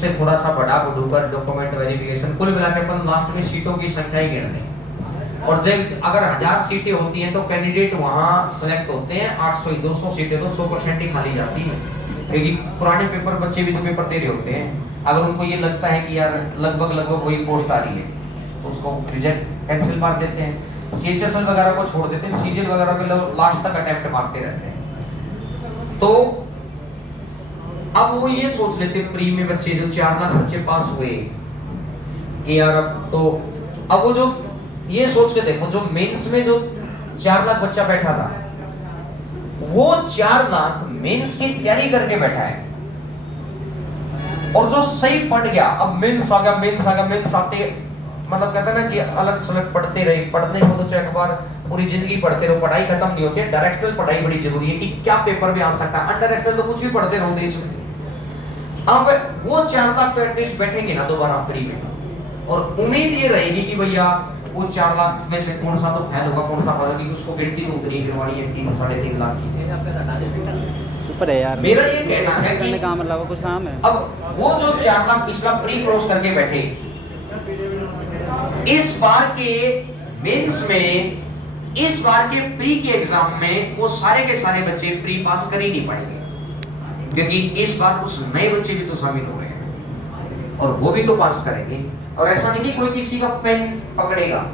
से थोड़ा सा बढ़ा बढ़ूकर डॉक्यूमेंट वेरिफिकेशन, कुल मिला के अपन लास्ट में सीटों की संख्या ही गिन लें। और जब अगर 1000 सीटें होती हैं तो कैंडिडेट वहां सेलेक्ट होते हैं 800 200 सीटें तो 100% ही खाली जाती है, क्योंकि पुराने पेपर बच्चे भी तो पेपर दे रहे होते हैं। अगर उनको ये लगता है कि यार लगभग वही पोस्ट आ रही है तो उसको रिजेक्ट कैंसिल मार देते हैं। सीएचएसएल वगैरह को छोड़ देते हैं, सीजीएल वगैरह पे लोग लास्ट तक अटेम्प्ट मारते रहते हैं। तो अब वो ये सोच लेते प्री में बच्चे जो 4 लाख बच्चे पास हुए कि यार अब तो, अब वो जो ये सोच के देखो जो मेंस में जो 4 लाख बच्चा बैठा था वो 4 लाख मेंस की तैयारी करके बैठा है, और जो सही पढ़ गया, अब मेंस आ गया, मेंस आते मतलब कहता ना कि अलग सलग पढ़ते रहे, पढ़ने को तो चाहे एक बार पूरी जिंदगी पढ़ते रहो, पढ़ाई खत्म नहीं होती है। डायरेक्शनल पढ़ाई बड़ी जरूरी है कि क्या पेपर में आ सकता है, अनडायरेक्शनल तो कुछ भी पढ़ते रहो देश में। अब वो 4 लाख तो एटलीस्ट बैठेंगे ना दोबारा प्री में, और उम्मीद ये रहेगी कि भैया वो 4 लाख में से कौन सा तो फेल होगा, कौन सा पास होगा, उसको गिनती तो उतनी गिरवानी है 3 साढ़े 3 लाख की। ऊपर है यार, मेरा ये कहना है कि काम अलावा कुछ काम है। अब वो जो 4 लाख पिछला प्री क्रॉस करके बैठे, इस बार के मेंस में, इस बार के प्री के एग्जाम में वो सारे के सारे बच्चे प्री पास कर ही नहीं पाएंगे, क्योंकि इस बार कुछ नए बच्चे भी तो शामिल हो रहे हैं और वो भी तो पास करेंगे। और ऐसा नहीं कि कोई किसी का पेन पकड़ेगा,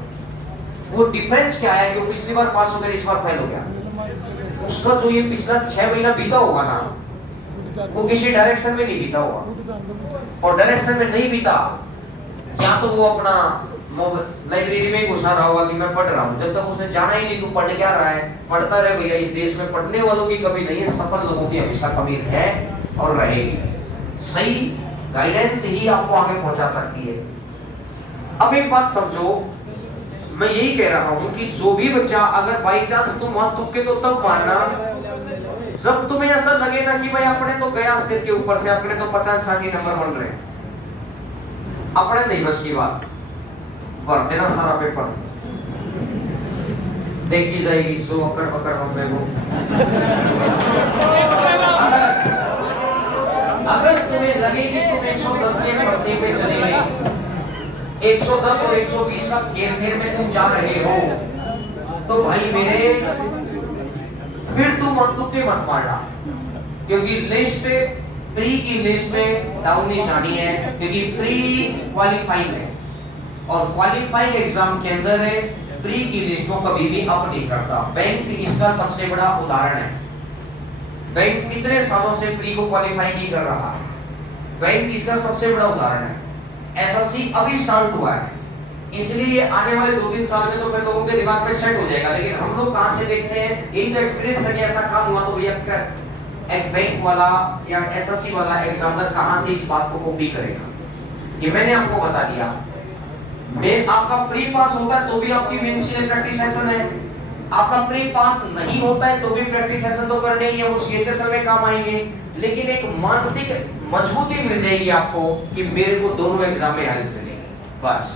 वो डिफरेंस क्या है कि वो पिछली बार पास हो गया, इस बार फेल हो गया, उसका जो ये पिछला 6 महीना बीता होगा ना, वो किसी डायरेक्शन में नहीं बीता होगा, और डायरेक्शन में नहीं बीता या तो वो अपना लाइब्रेरी में घुसा रहा होगा कि मैं पढ़ रहा हूँ, जब तक उसने जाना ही नहीं तू पढ़ क्या रहा है, पढ़ता रहे भैया। ये देश में पढ़ने वालों की कमी नहीं है, सफल लोगों की हमेशा कमी है और रहेगी। सही गाइडेंस ही आपको आगे पहुंचा सकती है। अब एक बात समझो, मैं यही कह रहा हूं कि जो भी बच्चा अगर बाई चांस तुम वहां तुक्के तो तब मारना जब तुम्हें ऐसा लगे ना कि भाई अपने तो गया सिर के ऊपर से, अपने तो 50-60 नंबर बन रहे हैं, अपने नहीं बस की बात, भर देना सारा पेपर, देखी जाएगी जो अकड़ पकड़ हम को। अगर तुम्हें लगे कि तुम 110 से शक्ति पे चले गए, 110 और 120 का घेर में तुम जा रहे हो, तो भाई मेरे फिर तुम तुक्के मत मारना, क्योंकि लिस्ट प्री की लिस्ट में डाउन नहीं जानी है, क्योंकि प्री क्वालिफाइंग है और क्वालिफाइंग एग्जाम के अंदर प्री की लिस्ट को कभी भी अप नहीं करता। बैंक इसका सबसे बड़ा उदाहरण है। बैंक इतने सालों से प्री को क्वालिफाई नहीं कर रहा, बैंक इसका सबसे बड़ा उदाहरण है। एसएससी अभी स्टार्ट हुआ है, इसलिए आने वाले 2-3 साल में तो फिर लोगों के दिमाग में सेट हो जाएगा, लेकिन हम लोग कहां से देखते हैं, यही तो एक्सपीरियंस है कि ऐसा काम हुआ तो भैया एक बैंक वाला या एसएससी वाला एग्जामिनर कहां से इस बात को कॉपी करेगा। ये मैंने आपको बता दिया। मैं आपका प्री पास होता है तो भी आपकी मेंस के लिए प्रैक्टिस सेशन है, आपका प्री पास नहीं होता है तो भी प्रैक्टिस सेशन तो करने ही है, वो सीएचएसएल में काम आएंगे, लेकिन एक मानसिक मजबूती मिल जाएगी आपको कि मेरे को दोनों एग्जाम में हेल्प मिलेगी। बस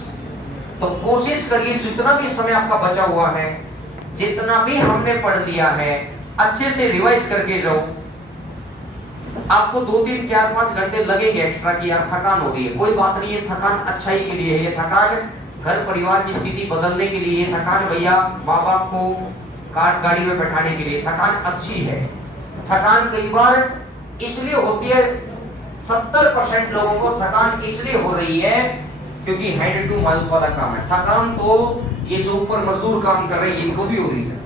तो कोशिश करिए जितना भी समय आपका बचा हुआ है, जितना भी हमने पढ़ लिया है, अच्छे से रिवाइज करके जाओ। आपको 2-3 4-5 घंटे लगेंगे एक्स्ट्रा की यार थकान हो रही है, कोई बात नहीं है, थकान अच्छाई के लिए है, ये थकान घर परिवार की स्थिति बदलने के लिए, थकान भैया माँ बाप को कार गाड़ी में बैठाने के लिए, थकान अच्छी है। थकान कई बार इसलिए होती है, 70% लोगों को थकान इसलिए हो रही है क्योंकि हैंड टू माउथ वाला काम है। थकान तो ये जो ऊपर मजदूर काम कर रहे हैं इनको भी हो रही है,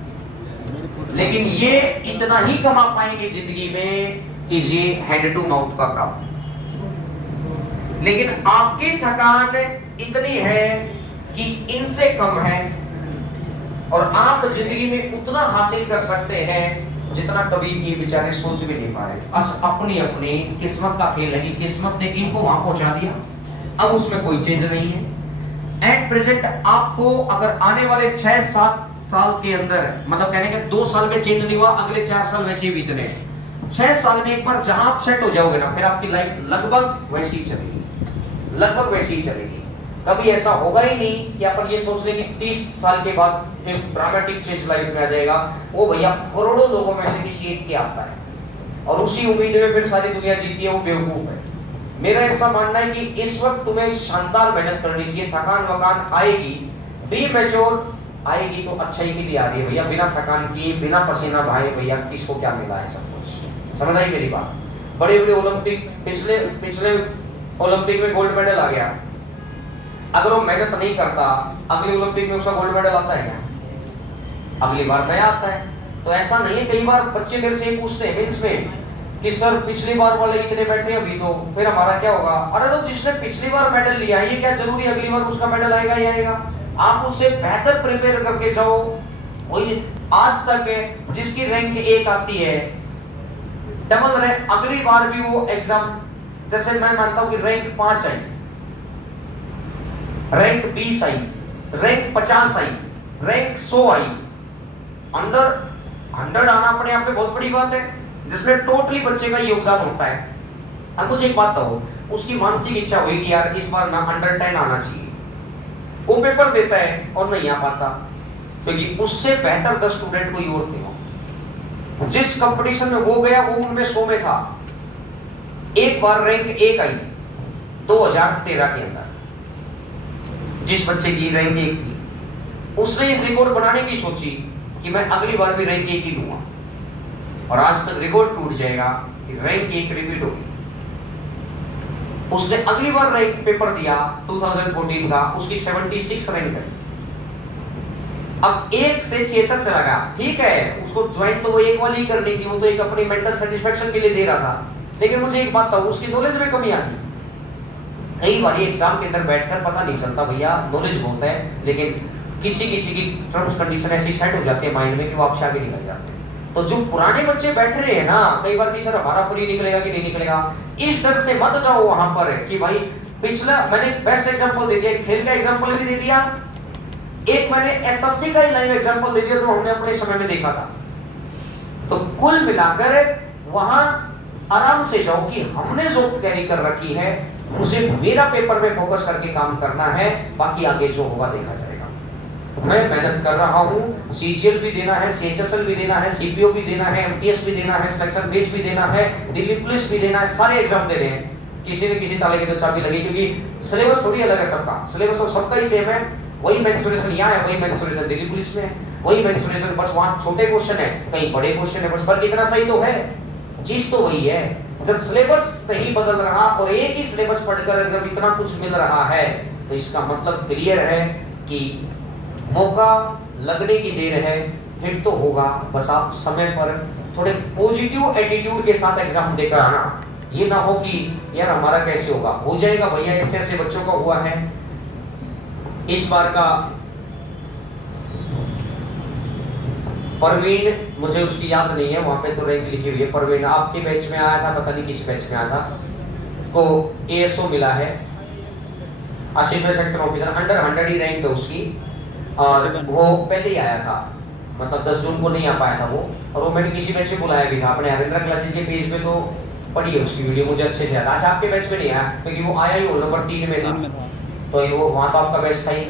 लेकिन ये इतना ही कमा पाएंगे जिंदगी में कि ये हैंड टू माउथ का काम। लेकिन आपकी थकान इतनी है कि इनसे कम है, और आप जिंदगी में उतना हासिल कर सकते हैं जितना कभी ये बेचारे सोच भी नहीं पा रहे। बस अपनी अपनी किस्मत का खेल है कि किस्मत ने इनको वहां पहुंचा दिया, अब उसमें कोई चेंज नहीं है। एट प्रेजेंट आपको अगर आने वाले 6-7 साल के अंदर, मतलब कहने के 2 साल में चेंज नहीं हुआ, अगले 4 साल वैसे ही बीतने, 6 साल में एक बार जहां आप सेट हो जाओगे ना, फिर आपकी लाइफ लगभग वैसी ही चलेगी, लगभग वैसी ही चलेगी। कभी ऐसा होगा ही नहीं कि अपन ये सोच ले कि 30 साल के बाद एक ड्रामेटिक चेंज लाइफ में आ जाएगा। वो भैया करोड़ों लोगों में से किसी एक के आता है, और उसी उम्मीद में फिर सारी दुनिया जीती है, वो बेवकूफ है। मेरा ऐसा मानना है कि इस वक्त तुम्हें शानदार मेहनत करनी चाहिए। थकान वकान आएगी, बी मैच्योर, आएगी तो अच्छाई के लिए आ रही है भैया, बिना थकान किए बिना पसीना बहाए भैया किसको क्या मिला है, सब कुछ समझ आई मेरी बात। बड़े बड़े ओलंपिक, पिछले ओलंपिक में गोल्ड मेडल आ गया, अगर वो मेहनत नहीं करता अगले ओलंपिक में उसका गोल्ड मेडल आता है क्या? अगली बार नया आता है। तो ऐसा नहीं है, कई बार बच्चे मेरे से पूछते हैं मेंस में कि सर पिछली बार वाले इतने बैठे अभी तो फिर हमारा क्या होगा? अरे तो जिसने पिछली बार मेडल लिया ये क्या जरूरी अगली बार उसका मेडल आएगा ही आएगा? आप उससे बेहतर प्रिपेयर करके जाओ। वही आज तक है जिसकी रैंक 1 आती है, डबल रैंक, अगली बार भी वो एग्जाम, जैसे मैं मानता हूं कि रैंक 5 आई, रैंक 20 आई, रैंक 50 आई, रैंक 100 आई, अंडर 100 आना अपने आप में बहुत बड़ी बात है, जिसमें टोटली बच्चे का योगदान होता है। अब मुझे एक बात कहो, उसकी मानसिक इच्छा हुई कि यार इस बार ना अंडर 10 आना चाहिए, वो पेपर देता है और नहीं आ पाता, क्योंकि उससे बेहतर 10 स्टूडेंट कोई और थे। जिस कंपटीशन में वो गया वो उनमें 100 में था। एक बार रैंक 1 आई 2013 के अंदर, जिस बच्चे की रैंक 1 थी, उसने इस रिकॉर्ड बनाने की सोची कि मैं अगली बार भी रैंक 1 ही लूंगा, और आज तक रिकॉर्ड टूट जाएगा कि रैंक 1 रिपीट होगी। उसने अगली बार रैंक पेपर दिया 2014 का, उसकी 76 रैंक है। अब 1 से 76 चला गया, ठीक है, उसको ज्वाइन तो वो 1 वाली ही करनी थी, वो तो एक अपनी मेंटल सेटिस्फेक्शन के लिए दे रहा था। लेकिन मुझे एक बात था, उसकी नॉलेज में कमी आ गई। कई बार एग्जाम के अंदर बैठकर पता नहीं चलता भैया, नॉलेज बहुत है, लेकिन किसी की टर्म्स कंडीशन ऐसी सेट हो जाती है माइंड में कि वो आपसे आगे निकल जाते हैं। तो जो पुराने बच्चे बैठ रहे हैं ना, कई बार कि सर हमारा पूरी निकलेगा कि नहीं निकलेगा, इस डर से मत जाओ वहां पर कि भाई पिछला मैंने बेस्ट एग्जांपल दे दिया, खेल का एग्जांपल भी दे दिया, एक मैंने एसएससी का ही लाइव एग्जांपल दे दिया जो हमने अपने समय में देखा था। तो कुल मिलाकर वहां आराम से जाओ कि हमने जो तैयारी कर रखी है, मुझे मेरा पेपर पे फोकस करके काम करना है, बाकी आगे जो होगा देखा जाएगा। मैं मेहनत कर रहा हूं, सीजीएल भी देना है, सीएचएसएल भी देना है, सीपीओ भी देना है, एमटीएस भी देना है, सिलेक्शन बेस भी देना है, दिल्ली पुलिस भी देना है, सारे एग्जाम देने हैं। किसी न किसी ताले की तो चाबी लगी, क्योंकि सिलेबस थोड़ी अलग है सबका, सिलेबस तो सबका ही सेम है। वही मेंसुरेशन यहाँ है, वही मेंसुरेशन दिल्ली पुलिस में है, वही मेंसुरेशन, बस वहां छोटे क्वेश्चन है, कहीं बड़े क्वेश्चन है, बस फर्क इतना सही तो है, चीज तो वही है। जब सिलेबस नहीं बदल रहा और एक ही सिलेबस पढ़कर जब इतना कुछ मिल रहा है, तो इसका मतलब क्लियर है कि मौका लगने की देर है, हिट तो होगा, बस आप समय पर थोड़े पॉजिटिव एटीट्यूड के साथ एग्जाम देकर आना। ये ना हो कि यार हमारा कैसे होगा, हो जाएगा भैया, ऐसे ऐसे बच्चों का हुआ है। इस बार का परवीन, मुझे उसकी याद नहीं है, वहां पे तो रैंक लिखी हुई है, परवीन आपके बैच में आया था, पता नहीं किस बैच में आया था, को एएसओ मिला है, असिस्टेंट सेक्शन ऑफिसर, अंडर 100 ही रैंक है उसकी, और वो पहले ही आया था, मतलब 10 जून को नहीं आ पाया था वो, और वो मैंने किसी बैच में बुलाया भी था, अपने हरिंद्रा क्लासेस के पेज पे तो पढ़ी है उसकी वीडियो, मुझे अच्छे से याद। अच्छा आपके बैच में नहीं आया, क्योंकि वो आया ही वो नंबर 3 में था, तो वो वहां तो आपका बैच था ही।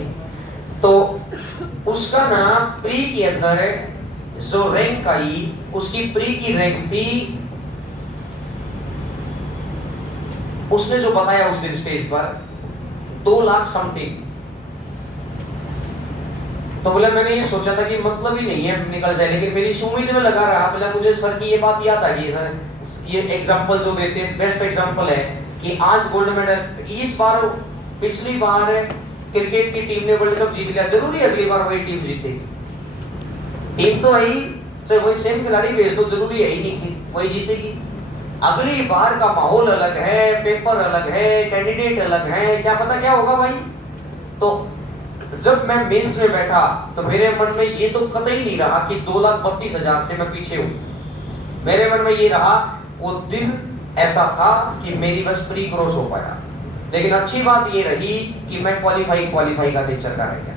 तो उसका ना प्री के अंदर जो रैंक आई, उसकी प्री की रैंक थी, उसने जो बताया उस दिन स्टेज पर 2 लाख समथिंग। तो बोला, मैंने ये सोचा था कि मतलब ही नहीं है निकल जाए, लेकिन मेरी उम्मीद में लगा रहा। बोला मुझे सर की ये बात याद आ गई, सर ये एग्जांपल जो देते हैं बेस्ट एग्जांपल है कि आज गोल्ड मेडल, इस बार पिछली बार क्रिकेट की टीम ने वर्ल्ड कप जीत लिया, जरूरी है अगली बार वही टीम जीतेगी? टीम तो वही, चाहे वही सेम खिलाड़ी भेज दो, जरूरी है ही नहीं कि वही जीतेगी। अगली बार का माहौल अलग है, पेपर अलग है, कैंडिडेट अलग है, क्या पता क्या होगा भाई। तो जब मैं मेंस में बैठा तो मेरे मन में ये तो कतई नहीं रहा कि 2,32,000 से मैं पीछे हूं। मेरे मन में ये रहा, वो दिन ऐसा था कि मेरी बस प्री क्रॉस हो पाया। लेकिन अच्छी बात ये रही कि मैं क्वालीफाई का नेचर का रह गया।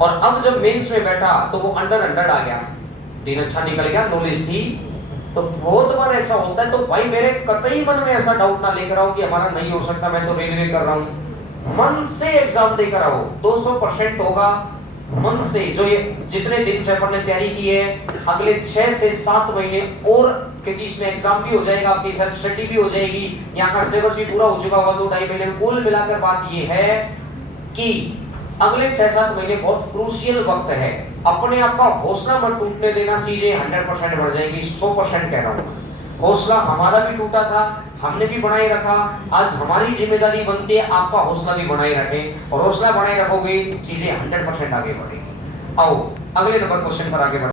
और अब जब मेंस में बैठा तो वो अंडर 100 आ गया, दिन अच्छा निकल गया, नॉलेज थी। तो बहुत बार ऐसा होता है, तो भाई मेरे कतई मन में ऐसा डाउट ना लेकर आओ कि हमारा नहीं हो सकता, मैं तो रेलवे कर रहा हूं। मन से एग्जाम देकर आओ, 200% होगा मन से। जो ये जितने दिन से अपन ने तैयारी की है, अगले 6 से 7 महीने और क्योंकि इसमें एग्जाम भी हो जाएगा, आपकी सेल्फ स्टडी भी हो जाएगी, यहाँ का सिलेबस भी पूरा हो चुका होगा 2-2.5 महीने में। कुल मिलाकर बात ये है कि अगले 6-7 महीने बहुत क्रूशियल वक्त है। अपने आप का हौसला मत टूटने देना, चीजें 100% बढ़ जाएगी, 100% कह रहा हूँ। हौसला हमारा भी टूटा था, हमने भी बनाए रखा, आज हमारी जिम्मेदारी बनती है आपका हौसला भी बनाए रखें, और हौसला बनाए रखोगे चीजें 100% आगे बढ़ेगी। आओ अगले नंबर क्वेश्चन पर आगे बढ़